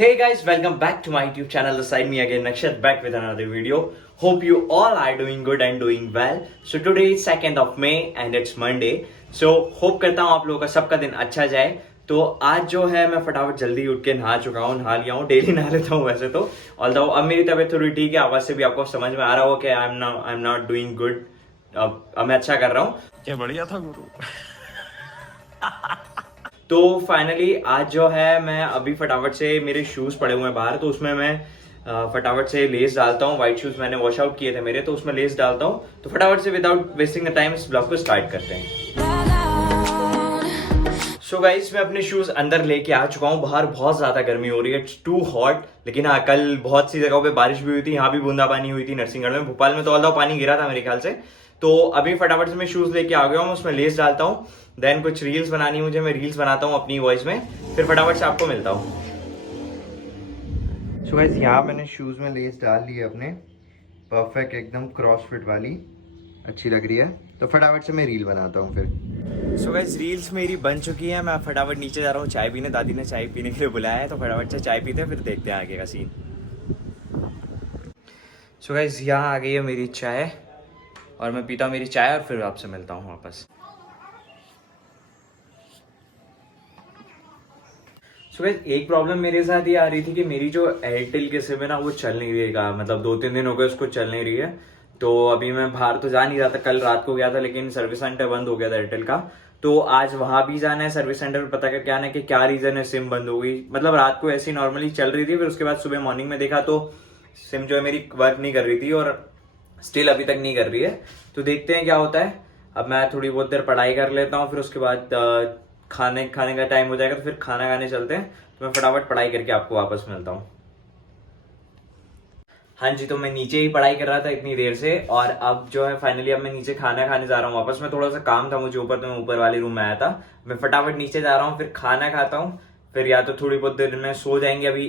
Hey guys, welcome back to my YouTube channel. This side me again, Nakshat, back with another video. Hope you all are doing good and doing well. So today is 2nd of May and it's Monday. So hope करता हूँ आप लोगों का सबका दिन अच्छा जाए. तो आज जो है मैं फटाफट जल्दी उठ के नहा चुका हूँ, नहा लिया हूँ. डेली नहा लेता हूँ वैसे तो. ऑल्दो अब मेरी तबीयत थोड़ी ठीक है, आवाज से भी आपको समझ में आ रहा हो कि I am not doing good. अब मैं अच्छा कर रहा हूँ. क्या बढ़िया था गुरु. तो फाइनली आज जो है मैं अभी फटाफट से, मेरे शूज पड़े हुए हैं बाहर, तो उसमें मैं फटाफट से लेस डालता हूँ. व्हाइट शूज मैंने वॉश आउट किए थे मेरे, तो उसमें लेस डालता हूँ. तो फटाफट से विदाउट वेस्टिंग द टाइम इस ब्लॉग को स्टार्ट करते हैं. सो गाइस, मैं अपने शूज अंदर लेके आ चुका हूँ. बाहर बहुत ज्यादा गर्मी हो रही है, इट्स टू हॉट. लेकिन हाँ, कल बहुत सी जगहों पे बारिश भी हुई थी. यहाँ भी बूंदाबांदी हुई थी नरसिंहगढ़ में. भोपाल में तो ऑल्दो पानी गिरा था मेरे ख्याल से. तो अभी फटाफट से मैं शूज लेके आ गया हूँ, उसमें लेस डालता हूँ. देन कुछ रील्स बनानी है मुझे, मैं रील्स बनाता हूँ अपनी वॉइस में, फिर फटाफट से आपको मिलता हूँ. सो गाइस, यहाँ मैंने शूज में लेस डाल ली है अपने. परफेक्ट, एकदम क्रॉस फिट वाली, अच्छी लग रही है. तो फटाफट से मैं रील बनाता हूँ फिर. सो गाइस, रील्स मेरी बन चुकी है. मैं फटाफट नीचे जा रहा हूँ चाय पीने. दादी ने चाय पीने के लिए बुलाया है, तो फटाफट से चाय पीते हैं, फिर देखते हैं आगे का सीन. सो गाइस, यहाँ आ गई है मेरी चाय और मैं पीता हूँ मेरी चाय और फिर आपसे मिलता हूँ वापस. सो गाइस, एक प्रॉब्लम मेरे साथ ये आ रही थी कि मेरी जो एयरटेल की सिम है ना, वो चल नहीं रही है. मतलब 2-3 दिन हो गए उसको चल नहीं रही है. तो अभी मैं बाहर तो जा नहीं रहा था. कल रात को गया था, लेकिन सर्विस सेंटर बंद हो गया था एयरटेल का. तो आज वहां भी जाना है सर्विस सेंटर पर, पता करके आना है कि क्या रीजन है सिम बंद हो गई. मतलब रात को ऐसी नॉर्मली चल रही थी, फिर उसके बाद सुबह मॉर्निंग में देखा तो सिम जो है मेरी वर्क नहीं कर रही थी और स्टिल अभी तक नहीं कर रही है. तो देखते हैं क्या होता है. अब मैं थोड़ी बहुत देर पढ़ाई कर लेता हूँ, फिर उसके बाद खाने का टाइम हो जाएगा, तो फिर खाना खाने चलते हैं. तो मैं फटाफट पढ़ाई करके आपको वापस मिलता हूँ. हाँ जी, तो मैं नीचे ही पढ़ाई कर रहा था इतनी देर से, और अब जो है फाइनली अब मैं नीचे खाना खाने जा रहा हूँ वापस. में थोड़ा सा काम था मुझे ऊपर, तो मैं ऊपर वाले रूम में आया था. मैं फटाफट नीचे जा रहा हूँ, फिर खाना खाता हूँ, फिर या तो थोड़ी बहुत देर में सो जाएंगे. अभी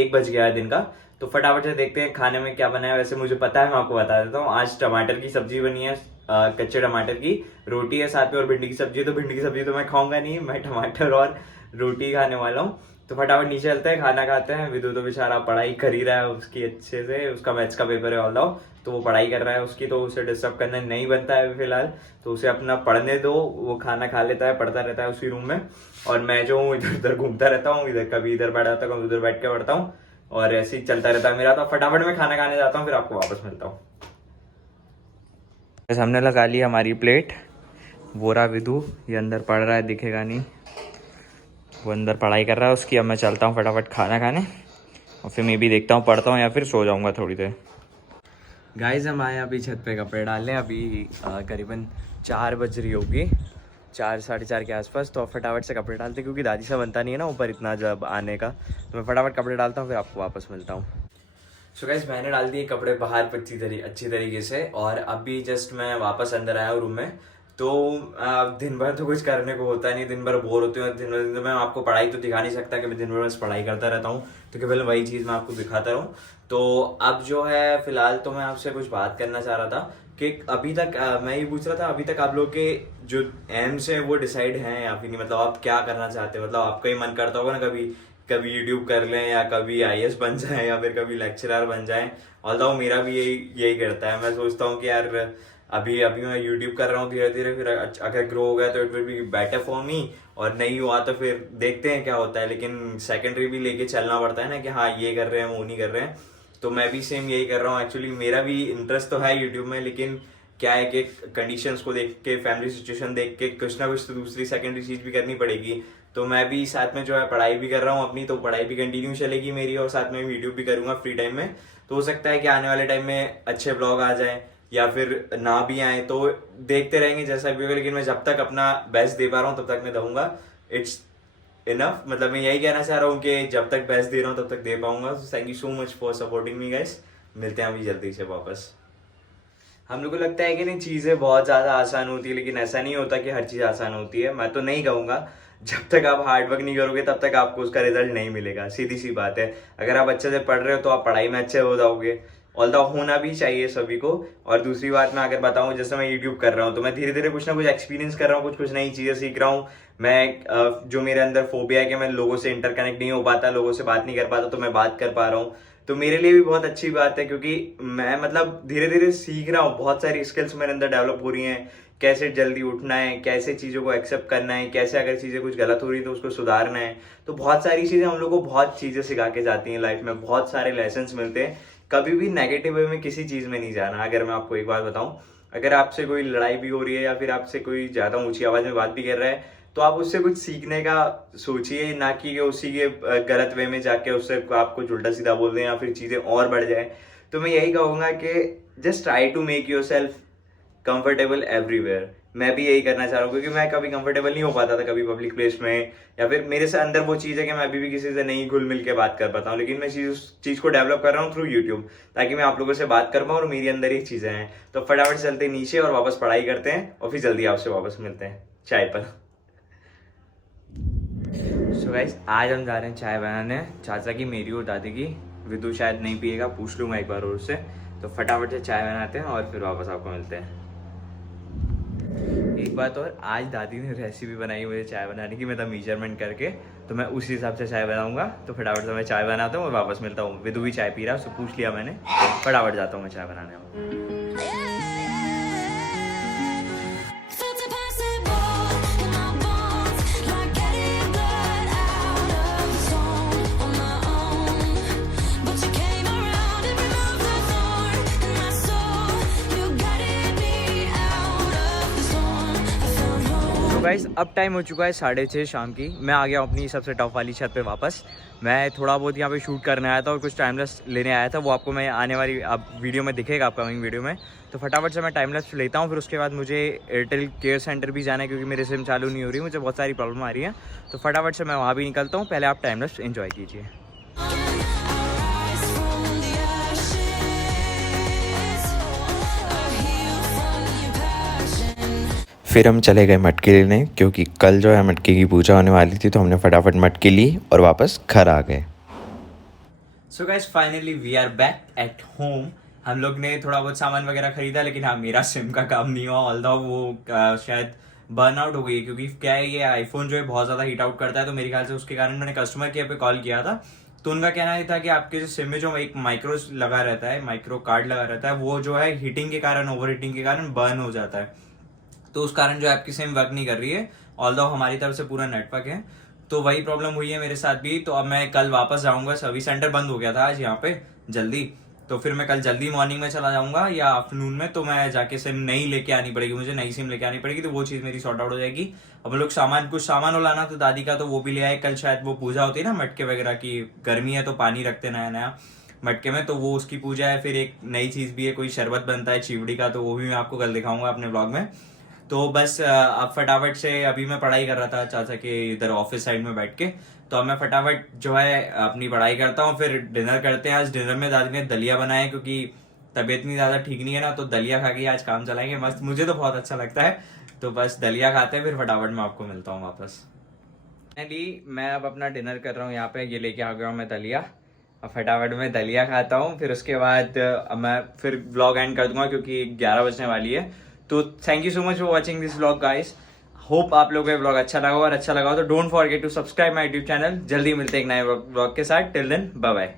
1 बज गया है दिन का. तो फटाफट से देखते हैं खाने में क्या बना है. वैसे मुझे पता है, मैं आपको बता देता हूँ. आज टमाटर की सब्जी बनी है, कच्चे टमाटर की रोटी है साथ में, और भिंडी की सब्जी है. तो भिंडी की सब्जी तो मैं खाऊंगा नहीं, मैं टमाटर और रोटी खाने वाला हूँ. तो फटाफट नीचे चलते हैं, खाना खाते हैं. विदु तो बेचारा पढ़ाई कर ही रहा है उसकी अच्छे से. उसका मैथ्स का पेपर है ऑल, तो वो पढ़ाई कर रहा है उसकी. तो उसे डिस्टर्ब करना नहीं बनता है फिलहाल. तो उसे अपना पढ़ने दो, वो खाना खा लेता है, पढ़ता रहता है उसी रूम में. और मैं जो हूँ इधर उधर घूमता रहता हूँ. इधर कभी इधर बैठ जाता हूँ, उधर बैठ के पढ़ता हूँ, और ऐसे ही चलता रहता है मेरा. तो फटाफट मैं खाना खाने जाता हूँ, फिर आपको वापस मिलता हूँ. हमने लगा ली हमारी प्लेट. वो रहा विदु, ये अंदर पढ़ रहा है, दिखेगा नहीं, वो अंदर पढ़ाई कर रहा है उसकी. अब मैं चलता हूँ फटाफट खाना खाने, और फिर मैं भी देखता हूँ, पढ़ता हूँ या फिर सो जाऊँगा थोड़ी देर. गाइस, हम आए अभी छत पे कपड़े डालने. अभी करीबन 4 बज रही होगी, 4 साढ़े 4 के आसपास. तो फटाफट से कपड़े डालते, क्योंकि दादी से बनता नहीं है ना ऊपर इतना जब आने का. तो मैं फटाफट कपड़े डालता हूँ, फिर आपको वापस मिलता हूँ. सो गाइस, मैंने डाल दिए कपड़े बाहर अच्छी तरीके से, और अभी जस्ट मैं वापस अंदर आया हूँ रूम में. तो दिन भर तो कुछ करने को होता नहीं, दिन भर बोर होते हैं. दिन भर मैं आपको पढ़ाई तो दिखा नहीं सकता कि मैं दिन भर बस पढ़ाई करता रहता हूँ, तो केवल वही चीज़ मैं आपको दिखाता रहूँ. तो अब जो है फिलहाल तो मैं आपसे कुछ बात करना चाह रहा था कि अभी तक मैं ये पूछ रहा था, अभी तक आप लोग के जो एम्स हैं वो डिसाइड हैं या फिर नहीं. मतलब आप क्या करना चाहते हैं. मतलब आपका ही मन करता होगा ना कभी कभी यूट्यूब कर लें, या कभी आईएएस बन जाए, या फिर कभी लेक्चरर बन जाए. ऑल्दो मेरा भी यही करता है. मैं सोचता हूँ कि यार अभी मैं यूट्यूब कर रहा हूँ धीरे धीरे, फिर अगर ग्रो हो गया तो it will be better for me, और नहीं हुआ तो फिर देखते हैं क्या होता है. लेकिन सेकेंडरी भी लेके चलना पड़ता है ना, कि हाँ ये कर रहे हैं वो नहीं कर रहे हैं. तो मैं भी सेम यही कर रहा हूँ. एक्चुअली मेरा भी इंटरेस्ट तो है यूट्यूब में, लेकिन क्या है कि कंडीशंस को देख के, फैमिली सिचुएशन देख के, कुछ ना कुछ तो दूसरी सेकेंडरी चीज भी करनी पड़ेगी. तो मैं भी साथ में जो है पढ़ाई भी कर रहा हूँ अपनी. तो पढ़ाई भी कंटिन्यू चलेगी मेरी, और साथ में यूट्यूब भी करूंगा फ्री टाइम में. तो हो सकता है कि आने वाले टाइम में अच्छे ब्लॉग आ जाए, या फिर ना भी आए, तो देखते रहेंगे जैसा भी होगा. लेकिन मैं जब तक अपना बेस्ट दे पा रहा हूँ तब तक मैं दूंगा. It's enough. मतलब मैं यही कहना चाह रहा हूँ कि जब तक बेस्ट दे रहा हूँ तब तक दे पाऊंगा. Thank you so much for supporting me guys. मिलते हैं अभी जल्दी से वापस. हम लोग को लगता है कि नहीं चीजें बहुत ज्यादा आसान होती है, लेकिन ऐसा नहीं होता कि हर चीज आसान होती है. मैं तो नहीं कहूंगा. जब तक आप हार्डवर्क नहीं करोगे तब तक आपको उसका रिजल्ट नहीं मिलेगा. सीधी सी बात है. अगर आप अच्छे से पढ़ रहे हो तो आप पढ़ाई में अच्छे हो जाओगे. ऑल्दो होना भी चाहिए सभी को. और दूसरी बात मैं अगर बताऊं, जैसे मैं यूट्यूब कर रहा हूँ, तो मैं धीरे धीरे कुछ ना कुछ एक्सपीरियंस कर रहा हूँ, कुछ नई चीजें सीख रहा हूँ. जो मेरे अंदर फोबिया है कि मैं लोगों से इंटरकनेक्ट नहीं हो पाता, लोगों से बात नहीं कर पाता, तो मैं बात कर पा रहा हूँ। तो मेरे लिए भी बहुत अच्छी बात है, क्योंकि मैं मतलब धीरे धीरे सीख रहा हूँ, बहुत सारी स्किल्स मेरे अंदर डेवलप हो रही हैं। कैसे जल्दी उठना है, कैसे चीज़ों को एक्सेप्ट करना है, कैसे अगर चीज़ें कुछ गलत हो रही तो उसको सुधारना है। तो बहुत सारी चीज़ें हम लोग को बहुत चीज़ें सिखा के जाती हैं लाइफ में, बहुत सारे लेसन्स मिलते हैं। कभी भी नेगेटिव वे में किसी चीज़ में नहीं जाना। अगर मैं आपको एक बात बताऊं, अगर आपसे कोई लड़ाई भी हो रही है या फिर आपसे कोई ज़्यादा ऊंची आवाज़ में बात भी कर रहा है, तो आप उससे कुछ सीखने का सोचिए, ना कि उसी के गलत वे में जाके उससे आप कुछ उल्टा सीधा बोल दें या फिर चीज़ें और बढ़ जाए। तो मैं यही कहूँगा कि just try to make yourself comfortable everywhere. मैं भी यही करना चाह रहा हूँ, क्योंकि मैं कभी कंफर्टेबल नहीं हो पाता था कभी पब्लिक प्लेस में, या फिर मेरे से अंदर वो चीज़ है कि मैं अभी भी किसी से नहीं घुल मिल के बात कर पाता हूँ। लेकिन मैं उस चीज़ को डेवलप कर रहा हूँ थ्रू यूट्यूब, ताकि मैं आप लोगों से बात कर पाऊँ और मेरी अंदर ही चीज़ें हैं। तो फटाफट चलते हैं नीचे और वापस पढ़ाई करते हैं, और फिर जल्दी आपसे वापस मिलते हैं चाय पर। सो गाइस, आज हम जा रहे हैं चाय बनाने, चाचा की, मेरी और दादी की। विदु शायद नहीं पिएगा, पूछ लूँगा एक बार और उससे। तो फटाफट से चाय बनाते हैं और फिर वापस आपको मिलते हैं। एक बात और, आज दादी ने रेसिपी बनाई मुझे चाय बनाने की, मतलब मेजरमेंट करके, तो मैं उसी हिसाब से चाय बनाऊंगा। तो फटाफट से मैं चाय बनाता हूँ और वापस मिलता हूँ। विदु भी चाय पी रहा है, उससे पूछ लिया मैंने। फटाफट जाता हूँ मैं चाय बनाने। गाइस, अब टाइम हो चुका है 6:30 शाम की। मैं आ गया अपनी सबसे टफ वाली छत पे वापस। मैं थोड़ा बहुत यहाँ पे शूट करने आया था और कुछ टाइमलेस लेने आया था, वो आपको मैं आने वाली अब वीडियो में दिखेगा, अपकमिंग वीडियो में। तो फटाफट से मैं टाइमलेस लेता हूँ, फिर उसके बाद मुझे एयरटेल केयर सेंटर भी जाना है, क्योंकि मेरे सिम चालू नहीं हो रही, मुझे बहुत सारी प्रॉब्लम आ रही है। तो फटाफट से मैं वहाँ भी निकलता हूँ। पहले आप टाइमलेस एंजॉय कीजिए। फिर हम चले गए मटके लेने, क्योंकि कल जो है मटके की पूजा होने वाली थी, तो हमने फटाफट मटके ली और वापस घर आ गए। So guys, finally we are back at home. हम लोग ने थोड़ा बहुत सामान वगैरह खरीदा, लेकिन हाँ, मेरा सिम का काम नहीं हुआ। ऑल्दो वो शायद बर्न आउट हो गई है, क्योंकि क्या है, ये आईफोन जो है बहुत ज़्यादा हीट आउट करता है। तो मेरे ख्याल से उसके कारण मैंने कस्टमर केयर पे कॉल किया था, तो उनका कहना ये था कि आपके जो सिम में जो एक माइक्रो लगा रहता है, माइक्रो कार्ड लगा रहता है, वो जो है हीटिंग के कारण, ओवर हीटिंग के कारण बर्न हो जाता है। तो उस कारण जो आपकी सिम वर्क नहीं कर रही है। ऑल्दो हमारी तरफ से पूरा नेटवर्क है, तो वही प्रॉब्लम हुई है मेरे साथ भी। तो अब मैं कल वापस जाऊंगा, सर्विस सेंटर बंद हो गया था आज यहाँ पे जल्दी, तो फिर मैं कल जल्दी मॉर्निंग में चला जाऊंगा या आफ्टरनून में। तो मैं जाके सिम नई लेके आनी पड़ेगी, मुझे नई सिम लेके आनी पड़ेगी, तो वो चीज़ मेरी सॉर्ट आउट हो जाएगी। अब हम लोग कुछ सामान हो लाना, तो दादी का तो वो भी ले आए। कल शायद वो पूजा होती है ना मटके वगैरह की, गर्मी है तो पानी रखते नया नया मटके में, तो वो उसकी पूजा है। फिर एक नई चीज़ भी है, कोई शरबत बनता है चिवड़ी का, तो वो भी मैं आपको कल दिखाऊंगा अपने ब्लॉग में। तो बस अब फटाफट से, अभी मैं पढ़ाई कर रहा था चाचा के इधर ऑफिस साइड में बैठ के, तो अब मैं फटाफट जो है अपनी पढ़ाई करता हूँ, फिर डिनर करते हैं। आज डिनर में दादी ने दलिया बनाया है, क्योंकि तबीयत नहीं ज़्यादा ठीक नहीं है ना, तो दलिया खा के आज काम चलाएंगे मस्त। मुझे तो बहुत अच्छा लगता है, तो बस दलिया खाते हैं, फिर फटाफट मैं आपको मिलता हूँ वापस। फाइनली मैं अब अपना डिनर कर रहा हूँ यहाँ पे, ये लेके आ गया हूँ मैं दलिया। अब फटाफट में दलिया खाता हूँ, फिर उसके बाद मैं फिर व्लॉग एंड कर दूंगा, क्योंकि 11 बजने वाली है। तो thank you so much for watching this vlog guys. Hope आप लोगों को ये व्लॉग अच्छा लगा, और अच्छा लगा हो तो don't forget to subscribe my YouTube channel. जल्दी मिलते हैं एक नए व्लॉग के साथ। Till then bye bye.